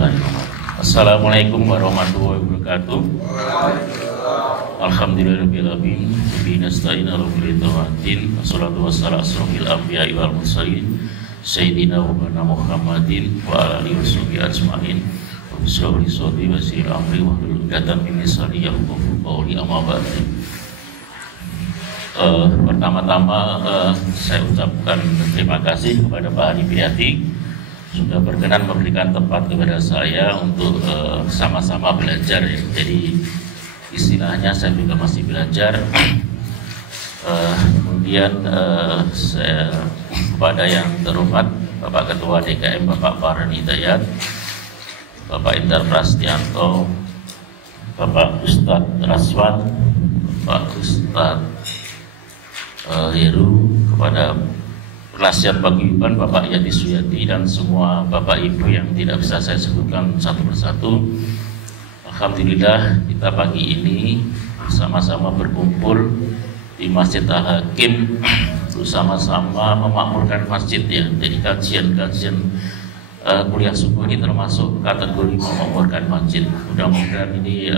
Bismillahirrahmanirrahim. Assalamualaikum warahmatullahi wabarakatuh. Alhamdulillahirrahmanirrahim. Binasta'in al-Qur'an. Wassalatu wassalamu asrofil anbiya'i wal mursalin Sayyidina wa bana Muhammadin wa ala alihi wa sahbihi ajma'in. Wa bismillah sawti wa siril amri wa huludatan min lisani yafqahu qawli amma ba'd. Pertama-tama saya ucapkan terima kasih kepada Pak Hanifiati sudah berkenan memberikan tempat kepada saya untuk sama-sama belajar ya. Jadi istilahnya saya juga masih belajar. Kemudian saya kepada yang terhormat Bapak Ketua DKM Bapak Farhan Hidayat, Bapak Indar Prastianto, Bapak Ustadz Raswan, Bapak Ustadz Heru, kepada penasihat paguyuban Bapak Yadi Suyati dan semua Bapak Ibu yang tidak bisa saya sebutkan satu persatu. Alhamdulillah kita pagi ini sama-sama berkumpul di Masjid Al-Hakim untuk sama-sama memakmurkan masjid ya. Jadi kajian kuliah subuh ini termasuk kategori memakmurkan masjid. Mudah-mudahan ini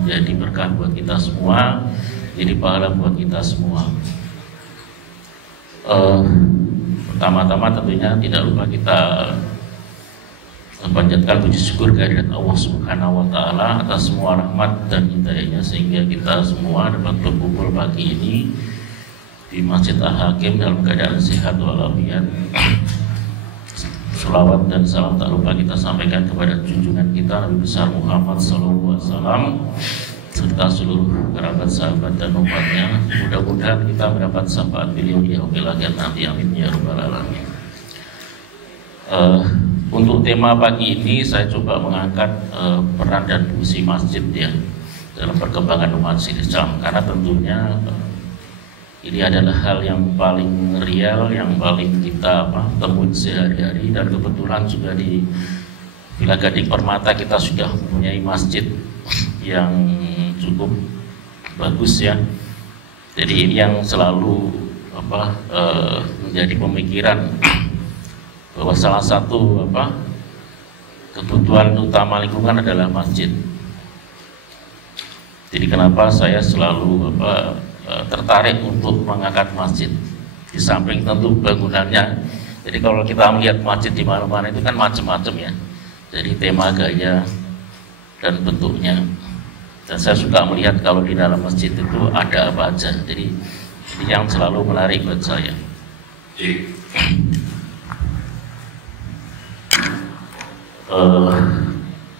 menjadi berkah buat kita semua, jadi pahala buat kita semua. Pertama-tama tentunya tidak lupa kita panjatkan puji syukur kehadirat Allah Subhanahu wa Ta'ala atas semua rahmat dan hidayahnya sehingga kita semua dapat berkumpul pagi ini di Masjid Al-Hakim dalam keadaan sehat walafiat. Sholawat dan salam tak lupa kita sampaikan kepada junjungan kita Nabi besar Muhammad SAW serta seluruh kerabat, sahabat dan umatnya. Mudah-mudahan kita mendapat syafaat beliau di yaumil akhir nanti, amin ya rabbal alamin. Untuk tema pagi ini saya coba mengangkat peran dan fungsi masjid ya dalam perkembangan umat Islam, karena tentunya ini adalah hal yang paling real, yang paling kita temui sehari-hari, dan kebetulan juga di Villa Gading Permata kita sudah mempunyai masjid yang cukup bagus ya. Jadi ini yang selalu menjadi pemikiran bahwa salah satu kebutuhan utama lingkungan adalah masjid. Jadi kenapa saya selalu tertarik untuk mengangkat masjid, di samping tentu bangunannya. Jadi kalau kita melihat masjid di mana-mana itu kan macam-macam ya. Jadi tema, gaya dan bentuknya. Dan saya suka melihat kalau di dalam masjid itu ada apa aja. Jadi ini yang selalu menarik buat saya.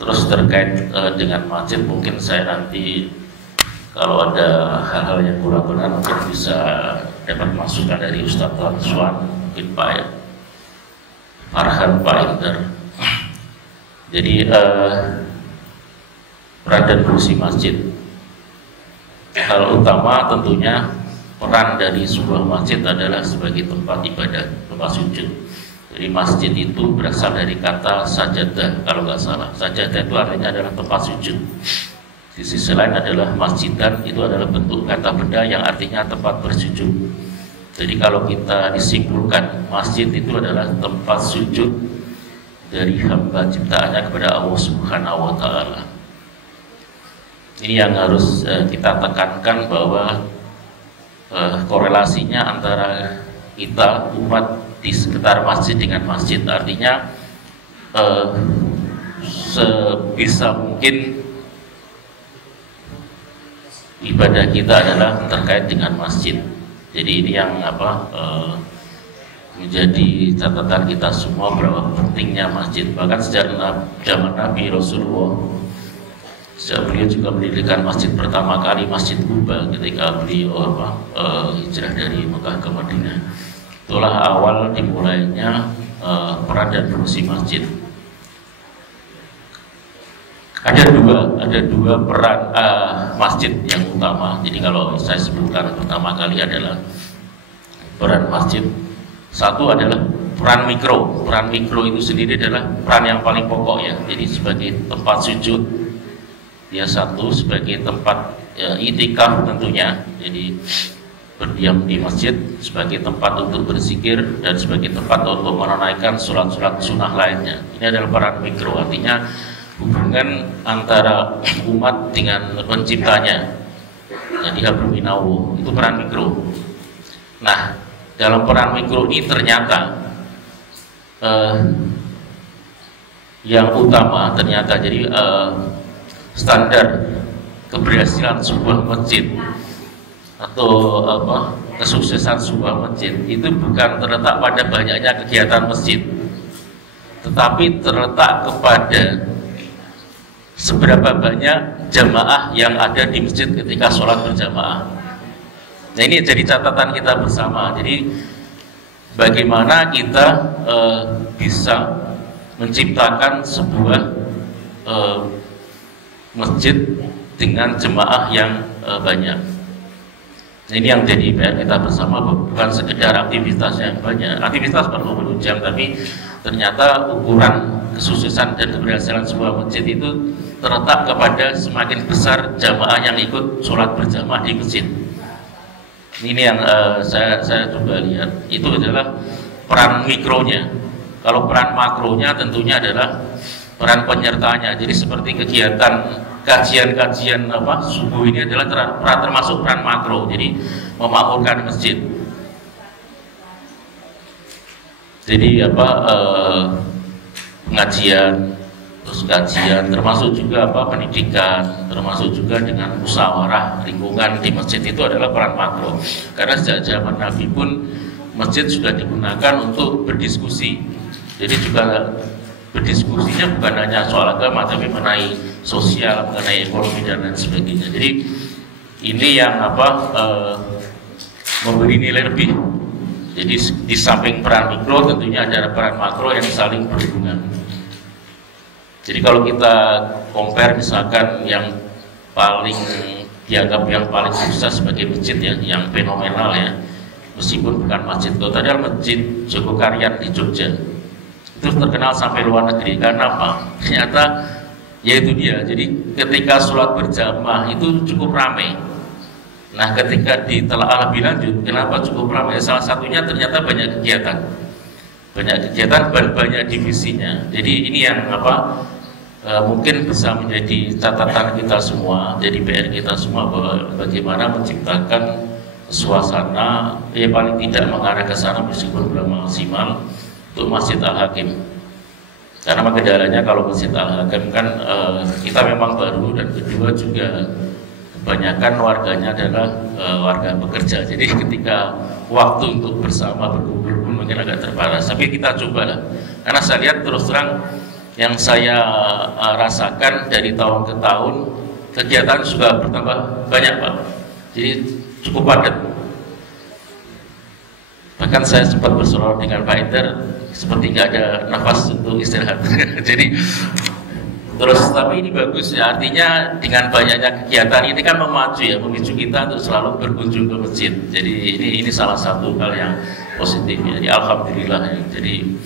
Terus terkait dengan masjid, mungkin saya nanti kalau ada hal-hal yang kurang benar mungkin bisa dapat masukan dari Ustadz Raswan, mungkin Pak Farhan, Pak Indar. Jadi peran dan fungsi masjid, hal utama tentunya peran dari sebuah masjid adalah sebagai tempat ibadah, tempat sujud. Jadi masjid itu berasal dari kata sajadah, kalau nggak salah. Sajadah itu artinya adalah tempat sujud. Di sisi lain adalah masjidan, itu adalah bentuk kata benda yang artinya tempat bersujud. Jadi kalau kita disimpulkan, masjid itu adalah tempat sujud dari hamba ciptaannya kepada Allah Subhanahu wa Ta'ala. Ini yang harus kita tekankan, bahwa korelasinya antara kita umat di sekitar masjid dengan masjid, artinya sebisa mungkin ibadah kita adalah terkait dengan masjid. Jadi ini yang menjadi catatan kita semua berapa pentingnya masjid. Bahkan sejak zaman Nabi Rasulullah, beliau juga mendirikan masjid pertama kali, Masjid Quba, ketika beliau hijrah dari Mekah ke Madinah. Itulah awal dimulainya peran dan fungsi masjid. Ada dua peran masjid yang utama. Jadi kalau saya sebutkan pertama kali adalah peran masjid. Satu adalah peran mikro. Peran mikro itu sendiri adalah peran yang paling pokok ya. Jadi sebagai tempat sujud, dia satu sebagai tempat itikaf tentunya. Jadi berdiam di masjid sebagai tempat untuk berzikir dan sebagai tempat untuk menunaikan sholat-sholat sunnah lainnya. Ini adalah peran mikro, artinya hubungan antara umat dengan penciptanya. Jadi habluminawo itu peran mikro. Nah, dalam peran mikro ini ternyata yang utama ternyata jadi standar keberhasilan sebuah masjid atau kesuksesan sebuah masjid itu bukan terletak pada banyaknya kegiatan masjid, tetapi terletak kepada seberapa banyak jamaah yang ada di masjid ketika sholat berjamaah. Nah, ini jadi catatan kita bersama. Jadi bagaimana kita bisa menciptakan sebuah masjid dengan jemaah yang banyak. Nah, ini yang jadi PR kita bersama, bukan sekedar aktivitas yang banyak. Aktivitas perlu jam, tapi ternyata ukuran kesuksesan dan keberhasilan sebuah masjid itu terletak kepada semakin besar jamaah yang ikut sholat berjamaah di masjid. Ini yang saya coba lihat. Itu adalah peran mikronya. Kalau peran makronya tentunya adalah peran penyertanya. Jadi seperti kegiatan kajian-kajian subuh ini adalah termasuk peran makro. Jadi memakmurkan masjid. Jadi pengajian, terus kajian, termasuk juga pendidikan, termasuk juga dengan musyawarah lingkungan di masjid itu adalah peran makro. Karena sejak zaman Nabi pun masjid sudah digunakan untuk berdiskusi. Jadi juga berdiskusinya bukan hanya soal agama, tapi mengenai sosial, mengenai ekonomi dan lain sebagainya. Jadi ini yang memberi nilai lebih. Jadi di samping peran mikro tentunya ada peran makro yang saling berhubungan. Jadi kalau kita compare misalkan yang paling dianggap yang paling sukses sebagai masjid ya, yang fenomenal ya, meskipun bukan masjid kota, adalah Masjid Jogokaryan di Jogja. Itu terkenal sampai luar negeri karena apa? Ternyata yaitu dia. Jadi ketika sholat berjamaah itu cukup ramai. Nah, ketika ditelaah lebih lanjut, kenapa cukup ramai? Salah satunya ternyata banyak kegiatan dan banyak divisinya. Jadi ini yang mungkin bisa menjadi catatan kita semua, jadi PR kita semua, bahwa bagaimana menciptakan suasana paling tidak mengarah ke sana meskipun belum maksimal untuk Masjid Al-Hakim. Karena kendalanya kalau Masjid Al-Hakim kan kita memang baru, dan kedua juga kebanyakan warganya adalah warga bekerja. Jadi ketika waktu untuk bersama berkumpul pun mungkin agak terbatas. Tapi kita cobalah. Karena saya lihat terus terang yang saya rasakan dari tahun ke tahun kegiatan juga bertambah banyak, Pak. Jadi cukup padat. Bahkan saya sempat bersoal dengan Pak Eder, seperti nggak ada nafas untuk istirahat. Jadi terus, tapi ini bagus ya, artinya dengan banyaknya kegiatan ini kan memicu kita untuk selalu berkunjung ke masjid. Jadi ini salah satu hal yang positif ya. Jadi alhamdulillah ya. Jadi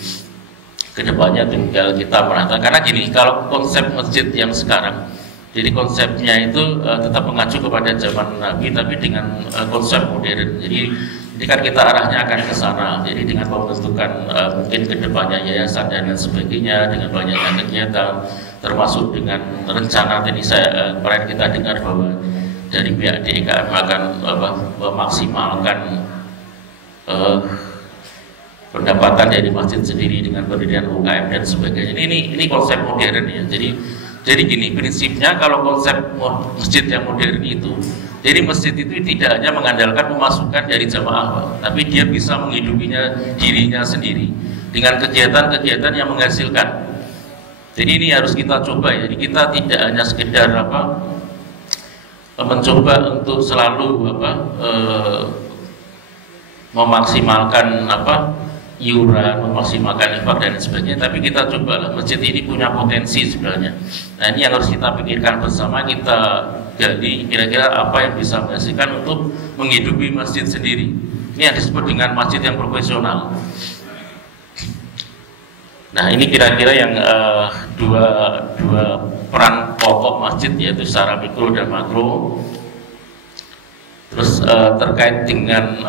kedepannya tinggal kita menata. Karena gini, kalau konsep masjid yang sekarang, jadi konsepnya itu tetap mengacu kepada zaman Nabi, tapi dengan konsep modern. Jadi ini kan kita arahnya akan ke sana. Jadi dengan pembentukan mungkin kedepannya yayasan dan lain sebagainya, dengan banyaknya kegiatan, termasuk dengan rencana tadi kemarin kita dengar bahwa dari pihak DKM akan memaksimalkan pendapatan dari masjid sendiri dengan pendirian UKM dan sebagainya. Ini konsep modern ya. Jadi gini, prinsipnya kalau konsep masjid yang modern itu, jadi masjid itu tidak hanya mengandalkan pemasukan dari jamaah, tapi dia bisa menghidupinya dirinya sendiri dengan kegiatan-kegiatan yang menghasilkan. Jadi ini harus kita coba ya. Jadi kita tidak hanya sekedar mencoba untuk selalu memaksimalkan iuran, memaksimalkan infak dan sebagainya, tapi kita cobalah, masjid ini punya potensi sebenarnya. Nah, ini yang harus kita pikirkan bersama, kita gali kira-kira apa yang bisa menghasilkan untuk menghidupi masjid sendiri. Ini yang disebut dengan masjid yang profesional. Nah, ini kira-kira yang dua peran pokok masjid, yaitu secara mikro dan makro. Terus terkait dengan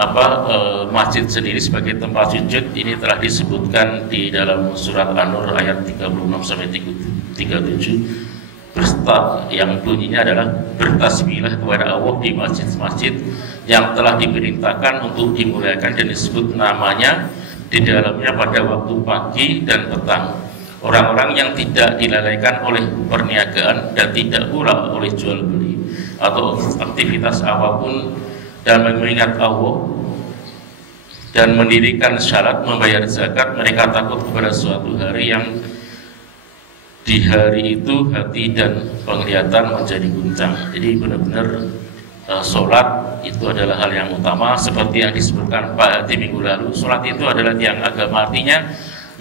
masjid sendiri sebagai tempat sujud, ini telah disebutkan di dalam surat An-Nur ayat 36 sampai 37, yang bunyinya adalah bertasbihlah kepada Allah di masjid-masjid yang telah diperintahkan untuk dimuliakan dan disebut namanya di dalamnya pada waktu pagi dan petang. Orang-orang yang tidak dilalaikan oleh perniagaan dan tidak pula oleh jual beli atau aktivitas apapun, dan mengingat Allah dan mendirikan syarat, membayar zakat, mereka takut kepada suatu hari yang di hari itu hati dan penglihatan menjadi guncang. Jadi benar-benar sholat itu adalah hal yang utama, seperti yang disebutkan Pak Hadi minggu lalu. Sholat itu adalah tiang agama, artinya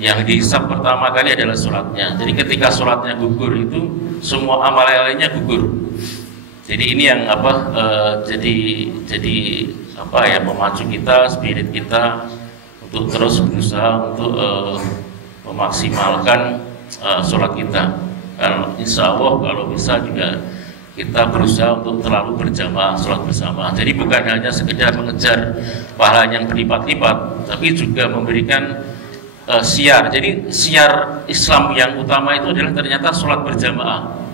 yang dihisab pertama kali adalah sholatnya. Jadi ketika sholatnya gugur itu semua amal lainnya gugur. Jadi ini yang memacu kita, spirit kita untuk terus berusaha untuk memaksimalkan sholat kita. Insya Allah kalau bisa juga kita berusaha untuk terlalu berjamaah, sholat bersama. Jadi bukan hanya sekedar mengejar pahala yang berlipat-lipat, tapi juga memberikan syiar. Jadi syiar Islam yang utama itu adalah ternyata sholat berjamaah.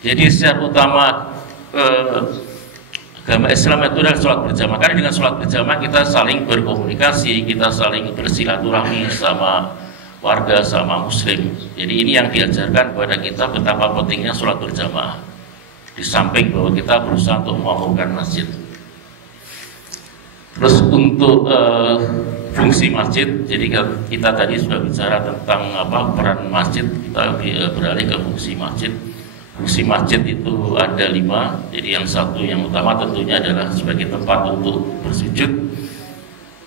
Jadi syiar utama agama Islam itu adalah sholat berjamaah. Karena dengan sholat berjamaah kita saling berkomunikasi, kita saling bersilaturahmi sama warga, sama muslim. Jadi ini yang diajarkan kepada kita betapa pentingnya sholat berjamaah. Di samping bahwa kita berusaha untuk memakmurkan masjid. Terus untuk fungsi masjid, jadi kita tadi sudah bicara tentang peran masjid, kita beralih ke fungsi masjid. Fungsi masjid itu ada 5. Jadi yang satu yang utama tentunya adalah sebagai tempat untuk bersujud,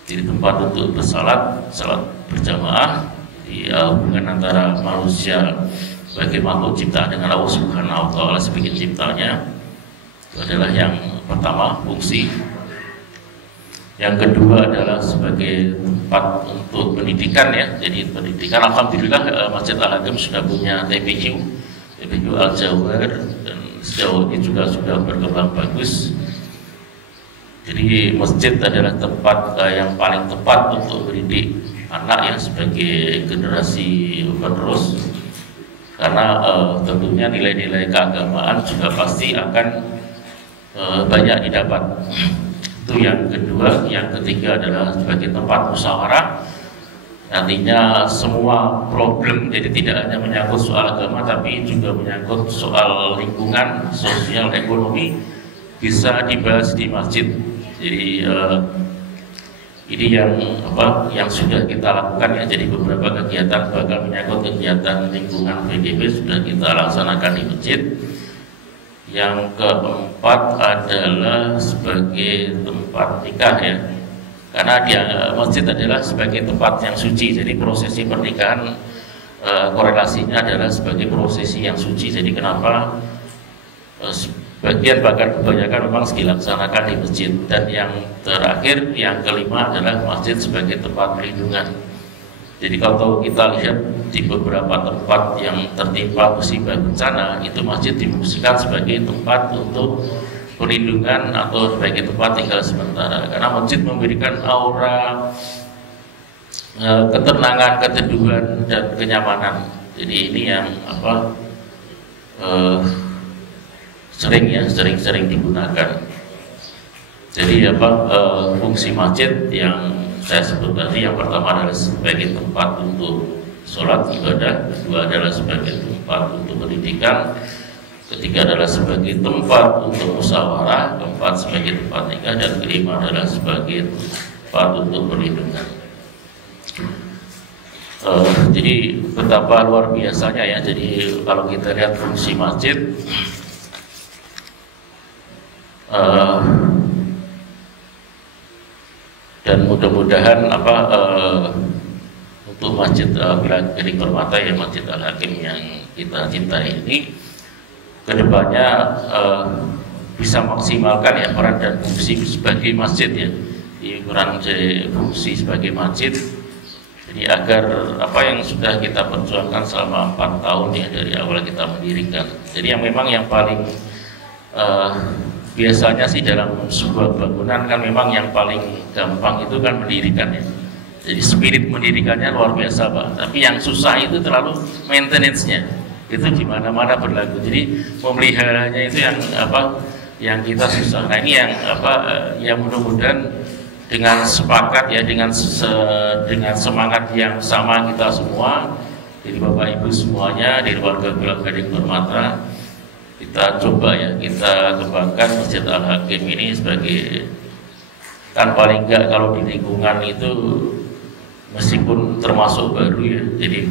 jadi tempat untuk bersalat, salat berjamaah. Di hubungan antara manusia sebagai makhluk ciptaan dengan Allah Subhanahu wa Ta'ala sebagai ciptanya, itu adalah yang pertama, fungsi. Yang kedua adalah sebagai tempat untuk pendidikan ya. Jadi pendidikan, alhamdulillah Masjid Al-Hakim sudah punya TPQ Al-Jawar, dan sejauh ini juga sudah berkembang bagus. Jadi masjid adalah tempat yang paling tepat untuk mendidik anak ya sebagai generasi penerus, karena tentunya nilai-nilai keagamaan juga pasti akan banyak didapat. Itu yang kedua. Yang ketiga adalah sebagai tempat musyawarah. Nantinya semua problem jadi tidak hanya menyangkut soal agama, tapi juga menyangkut soal lingkungan, sosial, ekonomi, bisa dibahas di masjid. Jadi ini yang sudah kita lakukan ya. Jadi beberapa kegiatan bakal menyangkut kegiatan lingkungan PDB sudah kita laksanakan di masjid. Yang keempat adalah sebagai tempat nikah ya. Karena masjid adalah sebagai tempat yang suci. Jadi prosesi pernikahan korelasinya adalah sebagai prosesi yang suci. Jadi kenapa sebagian bahkan kebanyakan memang dilaksanakan di masjid. Dan yang terakhir, yang kelima adalah masjid sebagai tempat perlindungan. Jadi kalau kita lihat di beberapa tempat yang tertimpa musibah bencana, itu masjid difungsikan sebagai tempat untuk perlindungan atau sebagai tempat tinggal sementara. Karena masjid memberikan aura ketenangan, keteduhan, dan kenyamanan. Jadi ini yang sering digunakan. Jadi fungsi masjid yang saya sebut tadi, yang pertama adalah sebagai tempat untuk sholat ibadah, kedua adalah sebagai tempat untuk pendidikan, ketiga adalah sebagai tempat untuk musyawarah, keempat sebagai tempat nikah, dan kelima adalah sebagai tempat untuk perlindungan. Jadi betapa luar biasanya ya. Jadi kalau kita lihat fungsi masjid, dan mudah-mudahan untuk masjid Gering Permata ya, Masjid Al-Hakim yang kita cintai ini, kedepannya bisa maksimalkan ya peran dan fungsi sebagai masjid ya, di peran fungsi sebagai masjid. Jadi agar apa yang sudah kita perjuangkan selama 4 tahun ya dari awal kita mendirikan. Jadi yang memang yang paling biasanya sih dalam sebuah bangunan kan memang yang paling gampang itu kan mendirikannya. Jadi spirit mendirikannya luar biasa Pak. Tapi yang susah itu terlalu maintenance-nya. Itu di mana-mana berlaku. Jadi memeliharanya itu yang apa? Yang kita susah. Nah ini yang apa? Yang mudah-mudahan dengan sepakat ya dengan semangat yang sama kita semua, dari Bapak Ibu semuanya, dari warga Gading Permata, kita coba ya kita kembangkan Masjid Al-Hakim ini sebagai, kan paling enggak kalau di lingkungan itu meskipun termasuk baru ya, jadi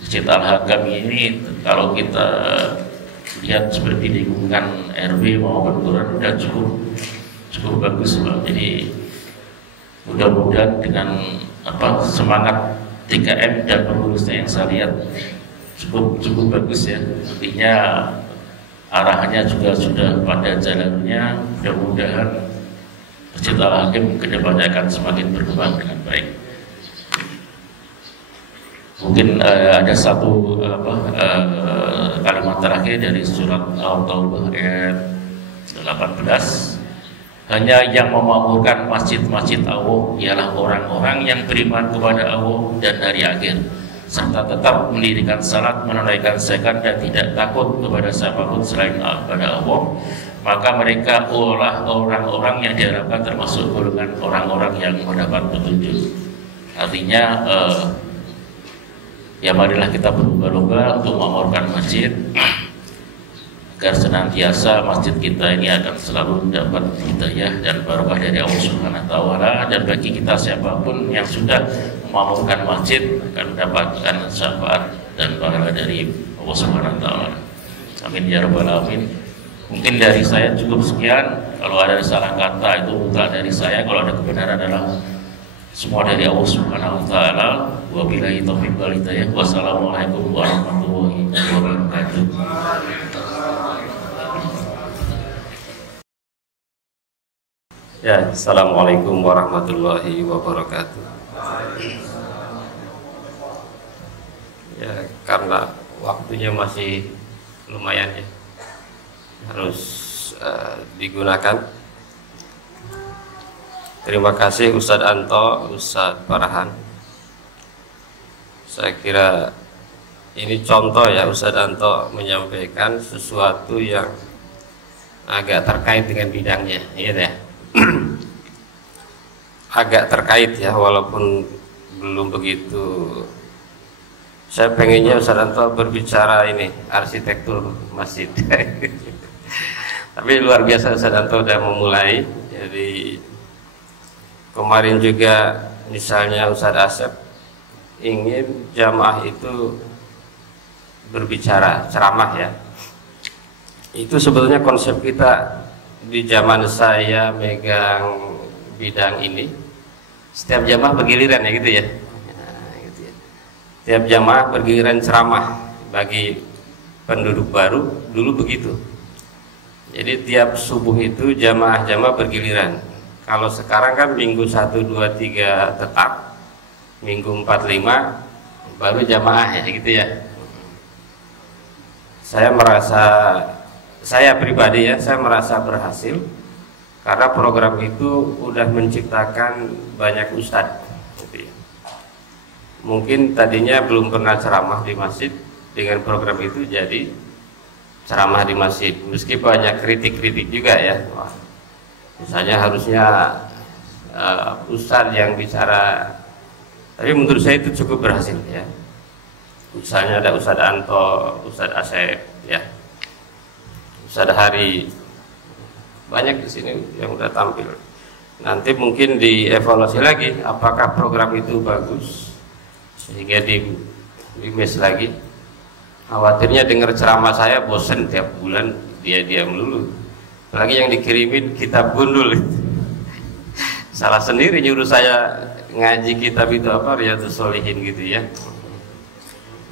Masjid Al-Hakam ini kalau kita lihat seperti lingkungan RW maupun kelurahan udah cukup bagus Pak. Jadi mudah-mudahan dengan apa semangat 3M dan pengurusnya yang saya lihat cukup bagus ya. Artinya arahnya juga sudah pada jalannya. Mudah-mudahan Masjid Al-Hakim kedepannya akan semakin berkembang dengan baik. Mungkin ada satu kalimat terakhir dari surat Al-Taubah ayat 18. Hanya yang memakmurkan masjid-masjid Allah ialah orang-orang yang beriman kepada Allah dan hari akhir, serta tetap mendirikan salat, menunaikan zakat dan tidak takut kepada siapapun selain kepada Allah. Maka mereka olah orang-orang yang diharapkan termasuk golongan orang-orang yang mendapat petunjuk. Artinya ya marilah kita berlomba-lomba untuk memakmurkan masjid agar senantiasa masjid kita ini akan selalu mendapat hidayah dan barokah dari Allah Subhanahu wa taala, dan bagi kita siapapun yang sudah memakmurkan masjid akan mendapatkan syafaat dan pahala dari Allah Subhanahu wa taala. Amin ya rabbal alamin. Mungkin dari saya cukup sekian. Kalau ada salah kata itu bukan dari saya, kalau ada kebenaran adalah semua dari Allah Subhanahu wa taala. Wabillahi taufiq wal hidayah. Wassalamualaikum warahmatullahi wabarakatuh. Ya, assalamualaikum warahmatullahi wabarakatuh. Ya, karena waktunya masih lumayan ya, harus digunakan. Terima kasih Ustadz Anto, Ustadz Farhan. Saya kira ini contoh ya, Ustadz Anto menyampaikan sesuatu yang agak terkait dengan bidangnya, gitu ya. Agak terkait ya, walaupun belum begitu. Saya pengennya Ustadz Anto berbicara ini arsitektur masjid. Tapi luar biasa Ustadz Anto sudah memulai. Jadi kemarin juga misalnya Ustadz Asep ingin jamaah itu berbicara, ceramah ya. Itu sebetulnya konsep kita di zaman saya megang bidang ini. Setiap jamaah bergiliran ya gitu ya. Nah, gitu ya. Setiap jamaah bergiliran ceramah bagi penduduk baru, dulu begitu. Jadi tiap subuh itu jamaah-jamaah bergiliran. Kalau sekarang kan minggu 1, 2, 3 tetap, minggu 4, 5 baru jamaah ya gitu ya. Saya pribadi ya, saya merasa berhasil karena program itu udah menciptakan banyak ustadz gitu ya. Mungkin tadinya belum pernah ceramah di masjid, dengan program itu jadi ceramah di masjid. Meski banyak kritik-kritik juga ya. Wah, misalnya harusnya ustadz yang bicara, tapi menurut saya itu cukup berhasil ya. Misalnya ada Ustadz Anto, Ustadz Asep ya, Ustadz Hari, banyak di sini yang udah tampil. Nanti mungkin dievaluasi lagi apakah program itu bagus sehingga di mes lagi. Khawatirnya dengar ceramah saya bosen tiap bulan dia melulu. Apalagi yang dikirimin kitab gundul. Salah sendiri nyuruh saya ngaji kitab itu apa, Riyadhus Shalihin gitu ya.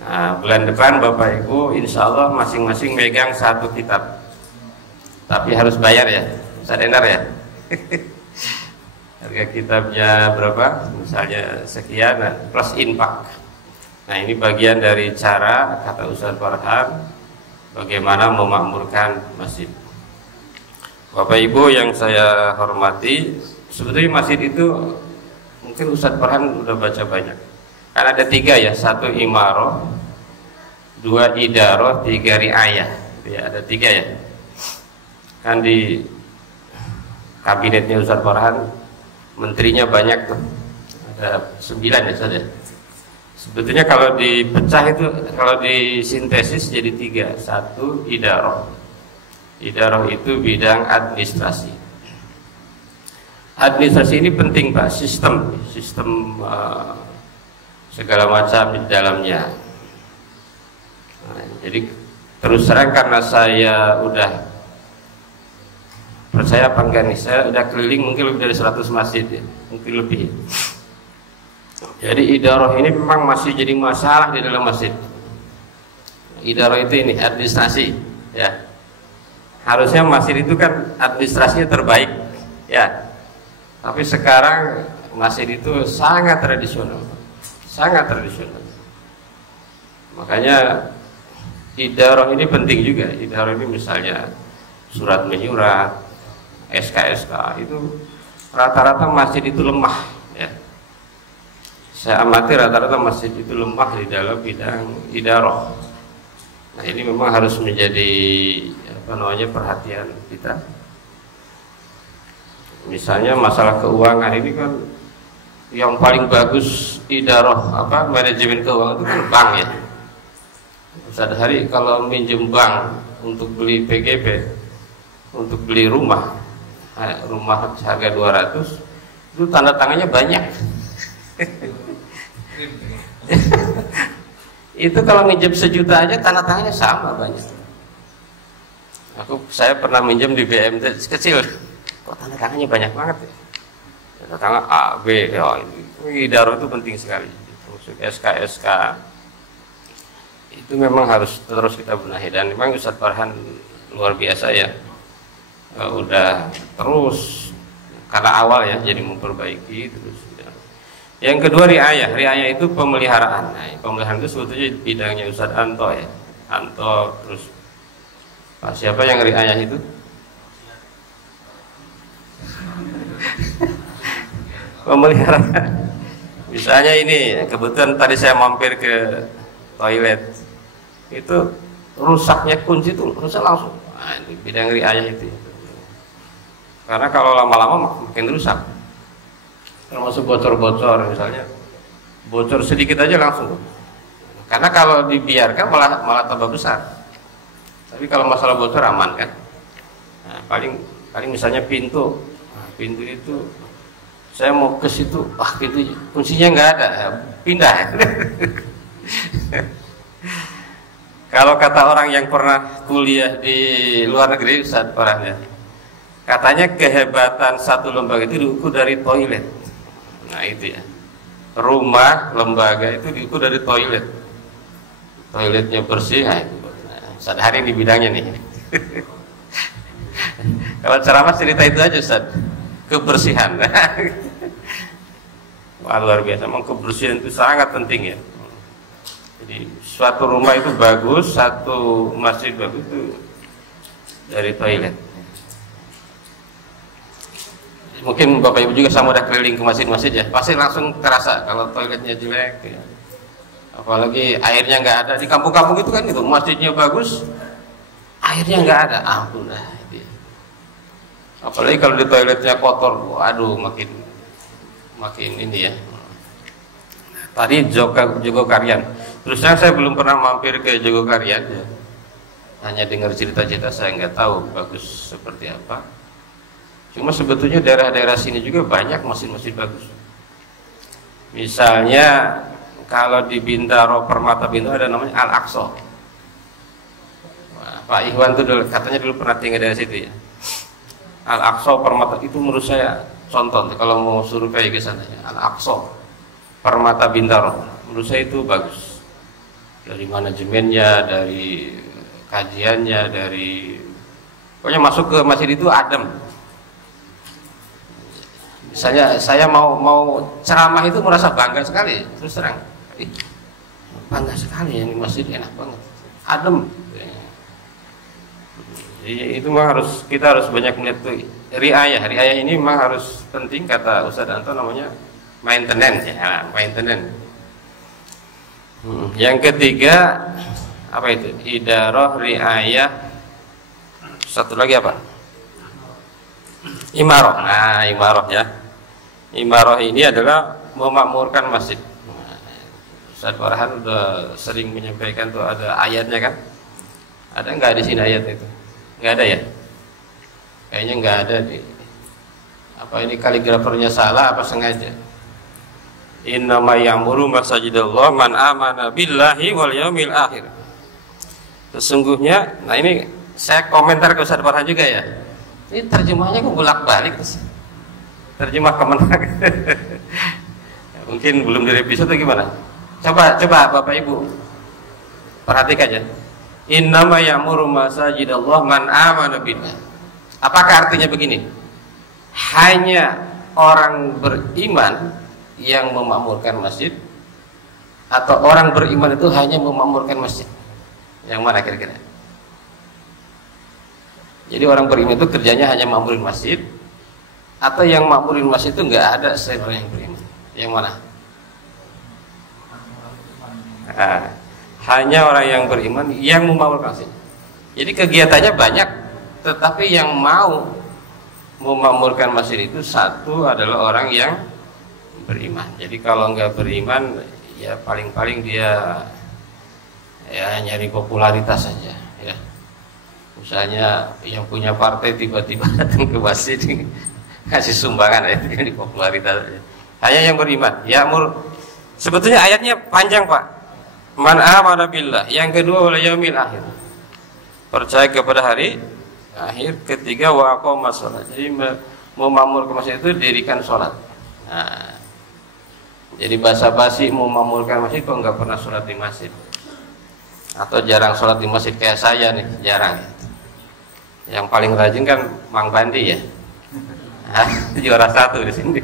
Nah, bulan depan Bapak Ibu insya Allah masing-masing megang 1 kitab. Tapi harus bayar ya, Ustaz Endar ya. Harga kitabnya berapa? Misalnya sekian plus infak. Nah, ini bagian dari cara kata Ustaz Farhan bagaimana memakmurkan masjid. Bapak Ibu yang saya hormati, sebetulnya masjid itu mungkin Ustadz Farhan udah baca banyak. Kan ada 3 ya, 1 imaroh, 2 idaroh, 3 riayah. Ya, ada 3 ya. Kan di kabinetnya Ustadz Farhan, menterinya banyak tuh. Ada 9 ya saja. Sebetulnya kalau dipecah itu, kalau disintesis jadi 3. 1 idaroh. Idaroh itu bidang administrasi. Administrasi ini penting Pak, sistem segala macam di dalamnya. Nah, jadi terus terang karena saya udah percaya apa enggak nih, saya udah keliling mungkin lebih dari 100 masjid ya, mungkin lebih. Jadi idaroh ini memang masih jadi masalah di dalam masjid. Idaroh itu ini administrasi ya. Harusnya masjid itu kan administrasinya terbaik ya. Tapi sekarang masjid itu sangat tradisional. Sangat tradisional. Makanya idaroh ini penting juga. Idaroh ini misalnya surat menyurat, SK itu rata-rata masjid itu lemah ya. Saya amati rata-rata masjid itu lemah di dalam bidang idaroh. Nah, ini memang harus menjadi perhatian kita. Misalnya masalah keuangan ini kan yang paling bagus idaroh manajemen keuangan itu kan bank ya. Sehari kalau minjem bank untuk beli PGP, untuk beli rumah harga 200, itu tanda tangannya banyak. Itu kalau minjem 1 juta aja tanda tangannya sama banyak. Saya pernah minjem di BMT kecil, kok tanda tangannya banyak banget ya. Tanda tangan A, B, ya, idaroh itu penting sekali. Termasuk SK itu memang harus terus kita benahi, dan memang Ustadz Farhan luar biasa ya. Udah terus karena awal ya, jadi memperbaiki terus ya. Yang kedua riayah itu pemeliharaan. Nah, pemeliharaan itu sebetulnya bidangnya Ustadz Anto ya. Anto terus siapa yang riayah itu? Pemeliharaan. Misalnya ini, kebetulan tadi saya mampir ke toilet, itu rusaknya kunci itu rusak langsung. Nah, ini bidang riayah itu. Karena kalau lama-lama makin rusak. Termasuk bocor-bocor, misalnya bocor sedikit aja langsung. Karena kalau dibiarkan malah tambah besar. Tapi kalau masalah bocor aman kan. Nah, paling misalnya pintu. Nah, pintu itu saya mau ke situ, pintu kuncinya nggak ada, pindah. Kalau kata orang yang pernah kuliah di luar negeri, Ustadz Farhan ya, katanya kehebatan satu lembaga itu diukur dari toilet. Nah itu ya, rumah lembaga itu diukur dari toilet. Toiletnya bersih, nah itu. Ustadz hari di bidangnya nih. Kalau ceramah cerita itu aja Ustadz, kebersihan. Wah, luar biasa, memang kebersihan itu sangat penting ya. Jadi suatu rumah itu bagus, satu masjid bagus itu dari toilet. Mungkin Bapak Ibu juga sama udah keliling ke masjid-masjid ya, pasti langsung terasa kalau toiletnya jelek ya. Apalagi airnya nggak ada. Di kampung-kampung itu kan gitu, masjidnya bagus, airnya nggak ada, ampun lah. Apalagi kalau di toiletnya kotor, waduh makin ini ya. Tadi Jogokarian, terusnya saya belum pernah mampir ke Jogokarian ya. Hanya dengar cerita-cerita, saya nggak tahu bagus seperti apa. Cuma sebetulnya daerah-daerah sini juga banyak masjid-masjid bagus. Misalnya kalau di Bintaro, Permata Bintaro ada namanya Al-Aqsa. Pak Ikhwan tuh katanya dulu pernah tinggal dari situ ya. Al-Aqsa, Permata itu menurut saya contoh kalau mau survei ke sana ya. Al-Aqsa, Permata Bintaro, menurut saya itu bagus. Dari manajemennya, dari kajiannya, dari pokoknya masuk ke masjid itu adem. Misalnya saya mau ceramah itu merasa bangga sekali, terus terang. Bangga sekali, ini masjid enak banget, adem. Jadi itu memang kita harus banyak melihat tuh riayah. Riayah ini memang harus penting, kata Ustaz Anto, namanya maintenance ya, maintenance. Yang ketiga apa itu? Idarah, riayah. Satu lagi apa? Imarah. Nah, imarah ya. Imarah ini adalah memakmurkan masjid. Ustaz Farhan udah sering menyampaikan tuh, ada ayatnya kan? Ada nggak di sini ayat itu? Nggak ada ya? Kayaknya nggak ada di. Apa ini kaligrafernya salah apa sengaja? Innama ya'muru masajidallah man amana billahi wal yaumil akhir. Sesungguhnya, nah ini saya komentar ke Ustaz Farhan juga ya. Ini terjemahnya kok bolak-balik terus. Terjemah kemana? Mungkin belum direvisi atau gimana? Coba Bapak Ibu perhatikan ya. Innama ya'muru masajidallah man amana billah. Apakah artinya begini? Hanya orang beriman yang memakmurkan masjid, atau orang beriman itu hanya memakmurkan masjid? Yang mana kira-kira? Jadi orang beriman itu kerjanya hanya makmurin masjid, atau yang makmurin masjid itu nggak ada selain orang yang beriman? Yang mana? Nah, hanya orang yang beriman yang memakmurkan masjid. Jadi kegiatannya banyak, tetapi yang mau memakmurkan masjid itu satu adalah orang yang beriman. Jadi kalau nggak beriman, ya paling-paling dia ya nyari popularitas saja ya. Misalnya yang punya partai tiba-tiba datang ke masjid kasih sumbangan ya, di popularitas. Hanya yang beriman. Ya sebetulnya ayatnya panjang Pak. Man amana billah. Yang kedua wal yaumil akhir. Percaya kepada hari akhir. Ketiga wa aqamas shalah. Jadi memakmurkan masjid itu dirikan sholat. Nah, jadi basa-basi memakmurkan masjid kok nggak pernah sholat di masjid, atau jarang sholat di masjid kayak saya nih, jarang. Yang paling rajin kan Mang Bandi ya, juara 1 di sini.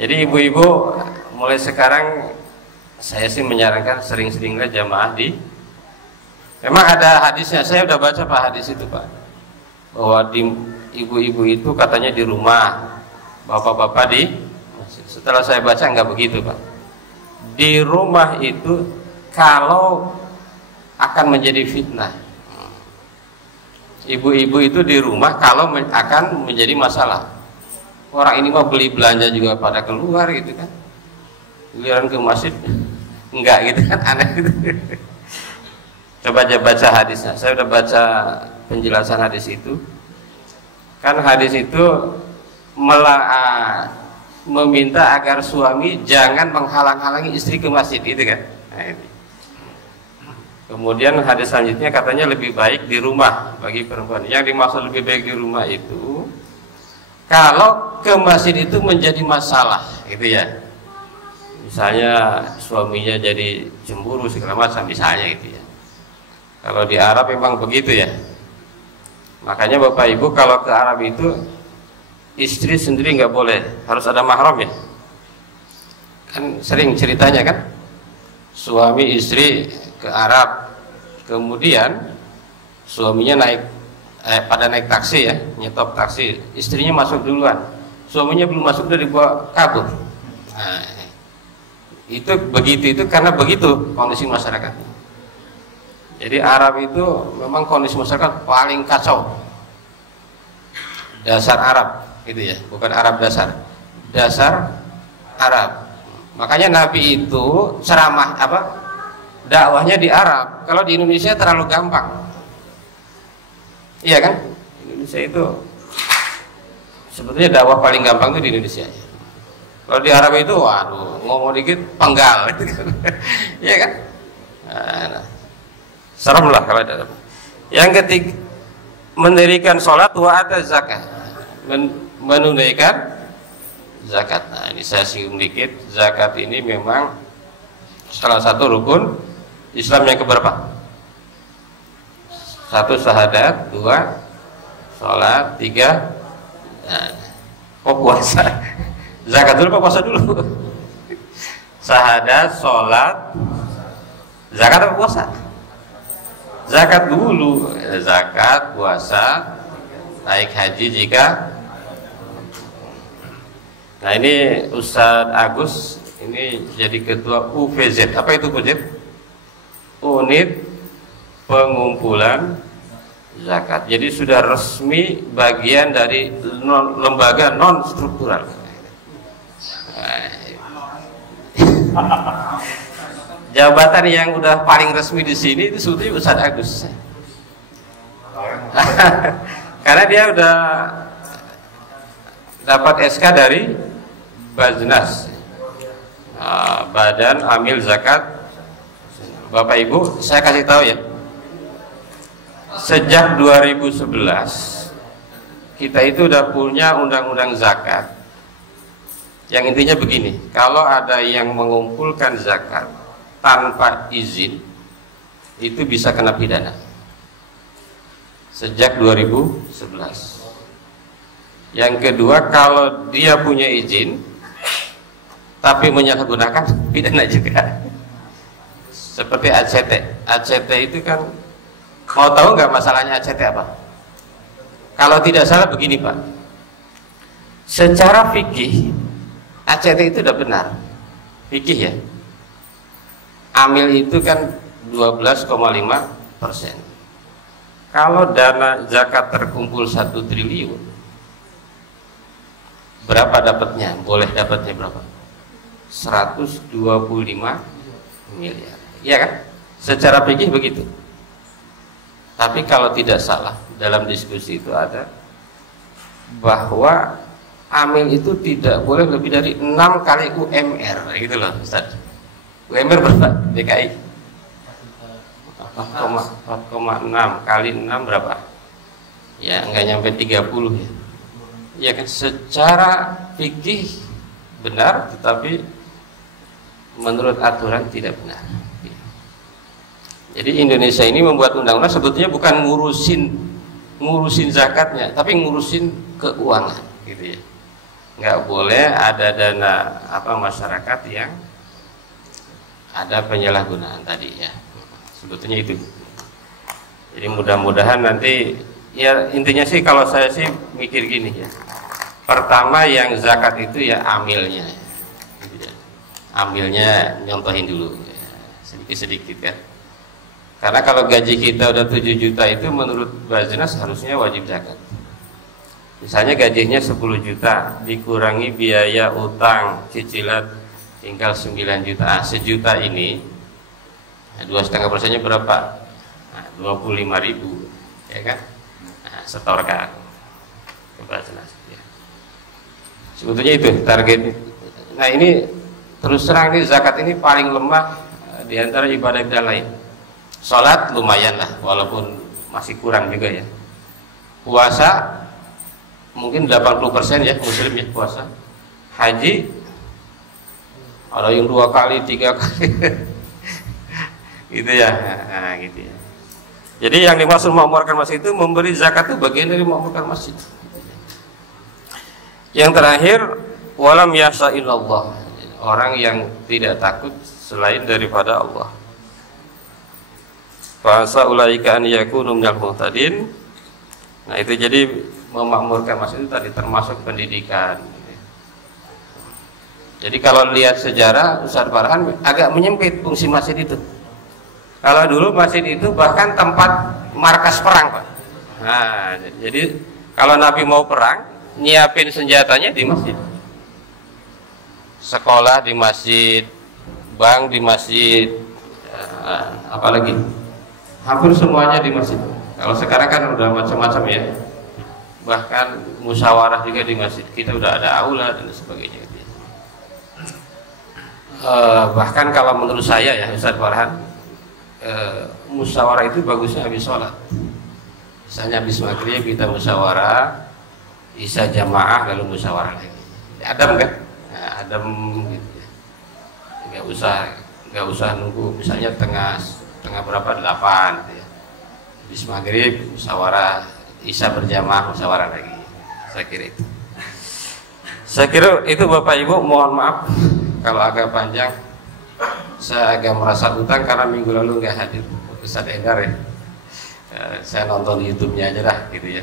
Jadi ibu-ibu mulai sekarang saya sih menyarankan sering-seringlah jamaah di. Memang ada hadisnya, saya udah baca Pak hadis itu Pak, bahwa di ibu-ibu itu katanya di rumah, bapak-bapak di masjid. Setelah saya baca nggak begitu Pak. Di rumah itu kalau akan menjadi fitnah. Ibu-ibu itu di rumah kalau akan menjadi masalah. Orang ini mau beli belanja juga pada keluar gitu kan, giliran ke masjid enggak gitu kan, aneh gitu. Coba aja baca hadisnya. Saya udah baca penjelasan hadis itu. Kan hadis itu meminta agar suami jangan menghalang-halangi istri ke masjid, gitu kan. Nah, ini. Kemudian hadis selanjutnya katanya lebih baik di rumah bagi perempuan. Yang dimaksud lebih baik di rumah itu kalau ke masjid itu menjadi masalah, gitu ya. Misalnya suaminya jadi cemburu segala macam, misalnya gitu ya. Kalau di Arab memang begitu ya. Makanya Bapak Ibu kalau ke Arab itu istri sendiri nggak boleh, harus ada mahram ya. Kan sering ceritanya kan, suami istri ke Arab, kemudian suaminya pada naik taksi ya, nyetop taksi, istrinya masuk duluan, suaminya belum masuk dari dibawa kabur. Nah, itu begitu, itu karena begitu kondisi masyarakat. Jadi Arab itu memang kondisi masyarakat paling kacau. Dasar Arab gitu ya, bukan Arab dasar, dasar Arab. Makanya Nabi itu ceramah dakwahnya di Arab. Kalau di Indonesia terlalu gampang. Iya kan? Indonesia itu sebetulnya dakwah paling gampang itu di Indonesia. Kalau di Arab itu waduh, ngomong dikit penggal. Iya kan? Nah, serem lah kalau ada. Yang ketiga, mendirikan sholat wa ata zakat, menunaikan zakat. Nah ini saya singgung dikit. Zakat ini memang salah satu rukun Islam yang keberapa? 1 syahadat, 2 sholat, 3 puasa. Zakat dulu apa puasa dulu? Syahadat, sholat, zakat apa puasa? zakat dulu, zakat, puasa, naik haji jika. Nah ini Ustadz Agus ini jadi ketua UVZ. Apa itu UVZ? Unit Pengumpulan Zakat. Jadi sudah resmi bagian dari lembaga non struktural. Jabatan yang udah paling resmi di sini itu sebetulnya Ustadz Agus. Karena dia udah dapat SK dari Bajnas, Badan Amil Zakat. Bapak Ibu, saya kasih tahu ya, sejak 2011 kita itu udah punya undang-undang zakat yang intinya begini: kalau ada yang mengumpulkan zakat tanpa izin itu bisa kena pidana. Sejak 2011. Yang kedua, kalau dia punya izin tapi menyalahgunakan, pidana juga. Seperti ACT. ACT itu kan, mau tahu nggak masalahnya ACT apa? Kalau tidak salah begini Pak, secara fikih ACT itu udah benar, fikih ya. Amil itu kan 12,5%. Kalau dana zakat terkumpul 1 triliun, berapa dapatnya? Boleh dapatnya berapa? 125 miliar. Iya kan? Secara fikih begitu. Tapi kalau tidak salah, dalam diskusi itu ada bahwa amil itu tidak boleh lebih dari 6 kali UMR, gitu loh Ustaz. UMR berapa? DKI 4,6 kali 6 berapa? Ya nggak nyampe 30 ya. Ya kan, secara fikih benar, tetapi menurut aturan tidak benar. Jadi Indonesia ini membuat undang-undang sebetulnya bukan ngurusin zakatnya, tapi ngurusin keuangan, gitu ya. Nggak boleh ada dana masyarakat yang ada penyalahgunaan tadi ya. Sebetulnya itu. Jadi mudah-mudahan nanti, ya intinya sih kalau saya sih mikir gini ya. Pertama yang zakat itu ya amilnya, gitu ya. Amilnya nyontohin dulu ya, sedikit-sedikit kan. Karena kalau gaji kita udah 7 juta itu menurut Bajnas harusnya wajib zakat. Misalnya gajinya 10 juta dikurangi biaya utang cicilan tinggal 9 juta. Nah, sejuta ini 2,5%-nya berapa? Nah, 25.000 ya kan? Nah, setorkan ke Bajnas ya. Sebetulnya itu target. Nah ini terus terang nih, zakat ini paling lemah di antara ibadah lain. Sholat lumayan lah, walaupun masih kurang juga ya. Puasa mungkin 80% ya muslim ya puasa. Haji ada yang 2 kali 3 kali gitu ya. Nah, gitu ya. Jadi yang dimaksud memakmurkan masjid itu memberi zakat itu bagian dari memakmurkan masjid. Yang terakhir, walam yasa illallah, orang yang tidak takut selain daripada Allah. Fasa ulaika an yakunu minal muhtadin. Nah itu jadi memakmurkan masjid itu tadi termasuk pendidikan. Jadi kalau lihat sejarah Ustaz Farhan agak menyempit fungsi masjid itu. Kalau dulu masjid itu bahkan tempat markas perang Pak. Nah jadi kalau Nabi mau perang, nyiapin senjatanya di masjid. Sekolah di masjid, bank di masjid, apalagi hampir semuanya di masjid. Kalau sekarang kan udah macam-macam ya. Bahkan musyawarah juga di masjid. Kita udah ada aula dan sebagainya. Bahkan kalau menurut saya ya Ustaz Farhan, musyawarah itu bagusnya habis sholat. Misalnya habis maghrib kita musyawarah, isya jamaah lalu musyawarah lagi. Adem kan? Nah, adem gitu ya. Nggak usah nunggu misalnya tengah berapa 8 gitu ya. Habis maghrib musyawarah, isya berjamaah musyawarah lagi. Saya kira itu Bapak Ibu, mohon maaf kalau agak panjang. Saya agak merasa utang karena minggu lalu nggak hadir Ustaz Endar ya. Saya nonton di YouTube-nya aja dah gitu ya.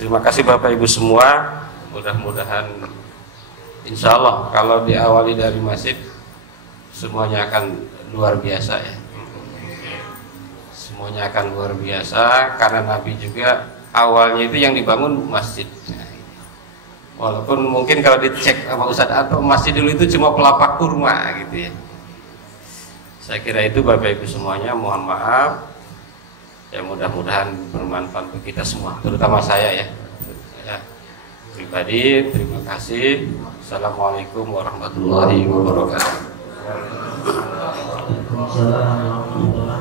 Terima kasih Bapak Ibu semua. Mudah-mudahan insya Allah kalau diawali dari masjid semuanya akan luar biasa ya. Semuanya akan luar biasa karena Nabi juga awalnya itu yang dibangun masjid. Walaupun mungkin kalau dicek sama Ustadz atau masjid dulu itu cuma pelapak kurma gitu ya. Saya kira itu Bapak Ibu semuanya, mohon maaf. Ya mudah-mudahan bermanfaat untuk kita semua, terutama saya ya. Saya pribadi terima kasih. Assalamualaikum warahmatullahi wabarakatuh. Waalaikumsalam warahmatullahi wabarakatuh.